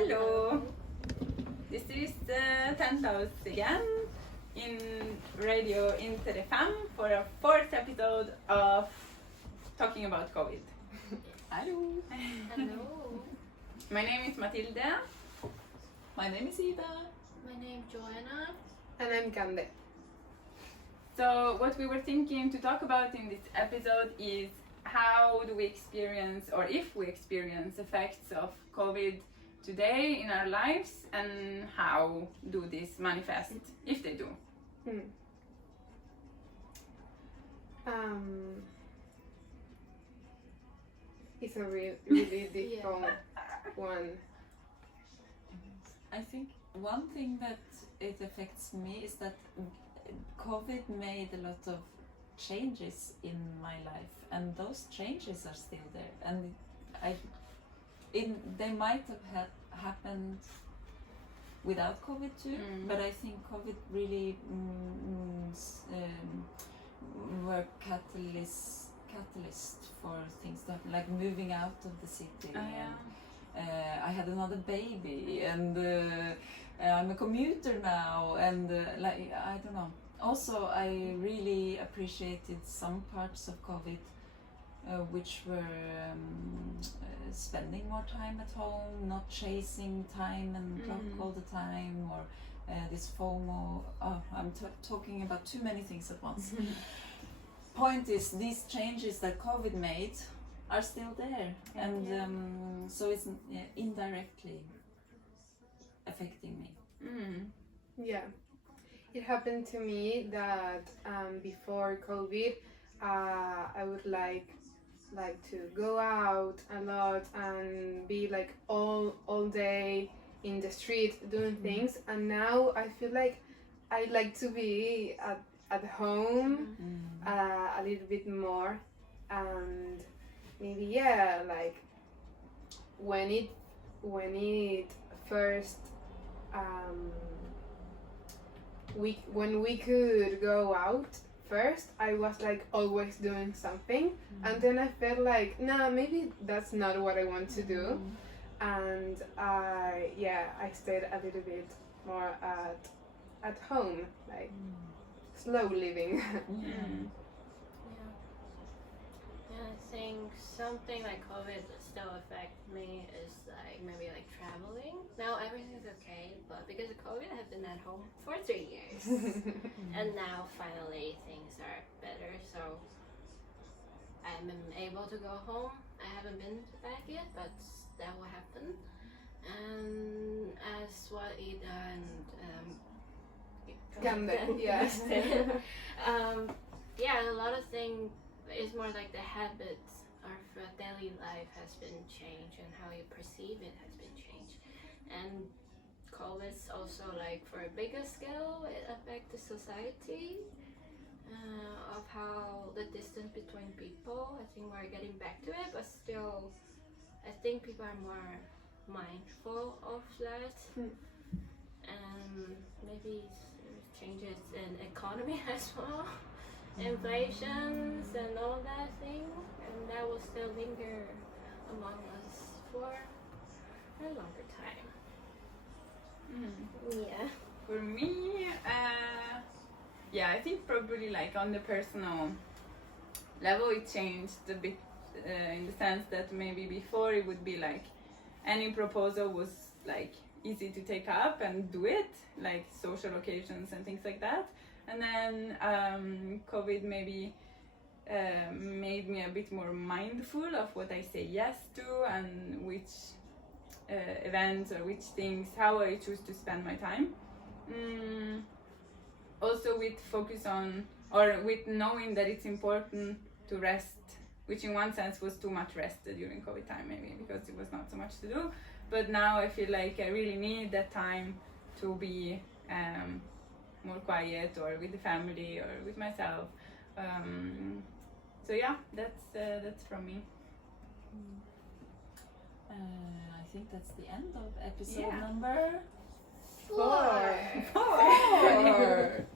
Hello. This is 10th HAUS again in Radio Etter for a fourth episode of talking about COVID. Hello. Hello. My name is Matilde. My name is Ida. My name is Joanna. And I'm Cande. So what we were thinking to talk about in this episode is how do we experience, or if we experience, effects of COVID today in our lives, and how do these manifest, if they do. It's a really difficult one. I think one thing that it affects me is that COVID made a lot of changes in my life, and those changes are still there. And they might have happened without COVID too, but I think COVID really were catalyst for things to happen, like moving out of the city. I had another baby, and I'm a commuter now, and I don't know. Also, I really appreciated some parts of COVID, which were spending more time at home, not chasing time and clock all the time, or this FOMO. Oh, I'm talking about too many things at once. Point is, these changes that COVID made are still there, and so it's indirectly affecting me. Yeah, it happened to me that before COVID, I would like to go out a lot and be like all day in the street doing things, and now I feel like I like to be at home a little bit more, and maybe like when it first when we could go out first, I was like always doing something, and then I felt like maybe that's not what I want to do, and I stayed a little bit more at home, like slow living. I think something like COVID that still affect me is like maybe like traveling. Now everything's okay, but because of COVID I've been at home for 3 years. And now finally things are better, so I'm able to go home. I haven't been back yet, but that will happen. And as what Ida and Cande, yes. A lot of things. It's more like the habits of daily life has been changed, and how you perceive it has been changed. And COVID's also like for a bigger scale, it affects the society of how the distance between people. I think we're getting back to it, but still, I think people are more mindful of that. And maybe changes in economy as well. Inflations and all that thing, and that will still linger among us for a longer time. Yeah. For me, I think probably like on the personal level it changed a bit in the sense that maybe before it would be like any proposal was like easy to take up and do it, like social occasions and things like that. And then COVID maybe made me a bit more mindful of what I say yes to, and which events or which things, how I choose to spend my time. Also with focus on, or with knowing that it's important to rest, which in one sense was too much rest during COVID time maybe, because it was not so much to do. But now I feel like I really need that time to be more quiet, or with the family, or with myself. So yeah, that's from me. I think that's the end of episode number 4. 4.